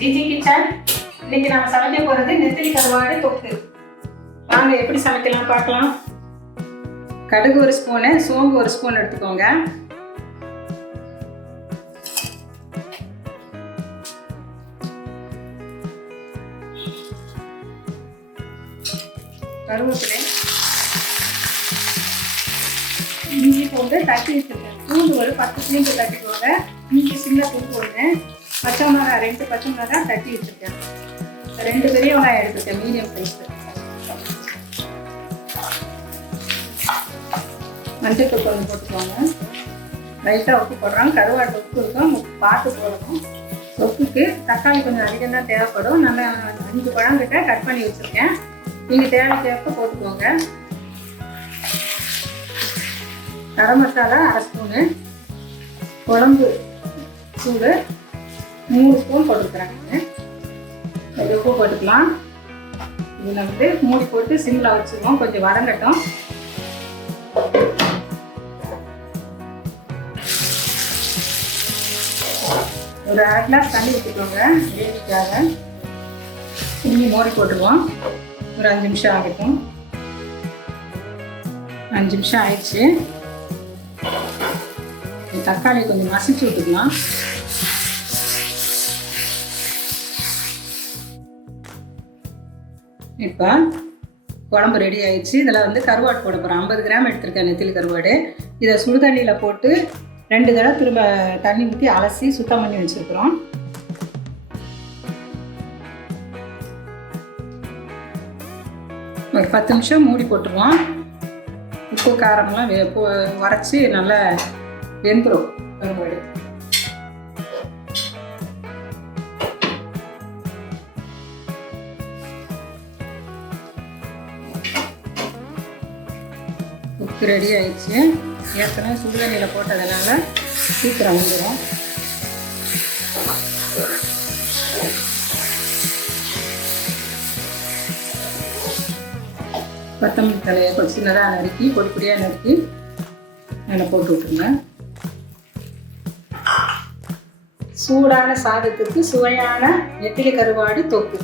GG kitchen. இன்னைக்கு நம்ம சமைக்க போறது நெத்திலி கருவாடு தொக்கு. வாங்க எப்படி சமைக்கலாம் பார்க்கலாம். கடுகு ஒரு ஸ்பூனு, சோம்பு ஒரு ஸ்பூன் எடுத்துக்கோங்க. கருவேப்பிலை, இஞ்சி பூண்டு தட்டி வச்சுருக்கேன். பூண்டு ஒரு 10 பூண்டு தட்டிக்கோங்க. இஞ்சி சின்ன பூண்டு ஒன்று, பச்சை மிளகாய் 2 பச்சை மிளகாய் தட்டி வச்சுருக்கேன். 2 பெரிய வெங்காயம் எடுத்துருக்கேன் மீடியம் சைஸு. மஞ்சள் கொஞ்சம் போட்டுக்கோங்க. லைட்டாக உப்பு போடுறோம். கருவாடு உப்பு இருக்கும், பார்த்து போடணும். உப்புக்கு தக்காளி கொஞ்சம் அதிகம் தான் தேவைப்படும். நல்லா 5 பழம் கிட்ட கட் பண்ணி வச்சுருக்கேன். நீங்கள் தேவைக்கேற்ப போட்டுக்கோங்க. கரம் மசாலா 1/2 ஸ்பூனு, குழம்பு சூடு 3 ஸ்பூன் போட்டுக்கிறேன். உப்பு போட்டுக்கலாம். இதில் மூடி போட்டு சிம்மில் வச்சுருவோம். கொஞ்சம் வதங்கட்டும். ஒரு 1/2 கிளாஸ் தண்ணி ஊற்றிக்கோங்க கிரேவிக்காக. இன்னி மூடி போட்டுருவோம். ஒரு 5 நிமிஷம் ஆகட்டும். 5 நிமிஷம் ஆயிடுச்சு. தக்காளி கொஞ்சம் மசிச்சு விட்டுக்கலாம். இப்போ குழம்பு ரெடி ஆயிடுச்சு. இதில் கருவாடு போட போகிறேன். 50 கிராம் எடுத்திருக்கேன் நெத்திலி கருவாடு. இதை சுடுதண்ணியில் போட்டு 2 தடவை திரும்ப தண்ணி ஊற்றி அலசி சுத்தம் பண்ணி வச்சுருக்குறோம். ஒரு 10 நிமிஷம் மூடி போட்டுருவோம். உப்பு காரமெல்லாம் உரைச்சி நல்லா வெந்துடும் கருவாடு. உப்பு ரெடி ஆயிடுச்சு. ஏற்கனவே சுடுதண்ணியில் போட்டதுனால சீக்கிரம் வந்துடும். கொத்தமல்லி தலையை கொஞ்சம் சின்னதாக நறுக்கி பொடி பொடியாக நறுக்கி அதில் போட்டு விட்டுருங்க. சூடான சாதத்துக்கு சுவையான நெத்திலி கருவாடு தொக்கு.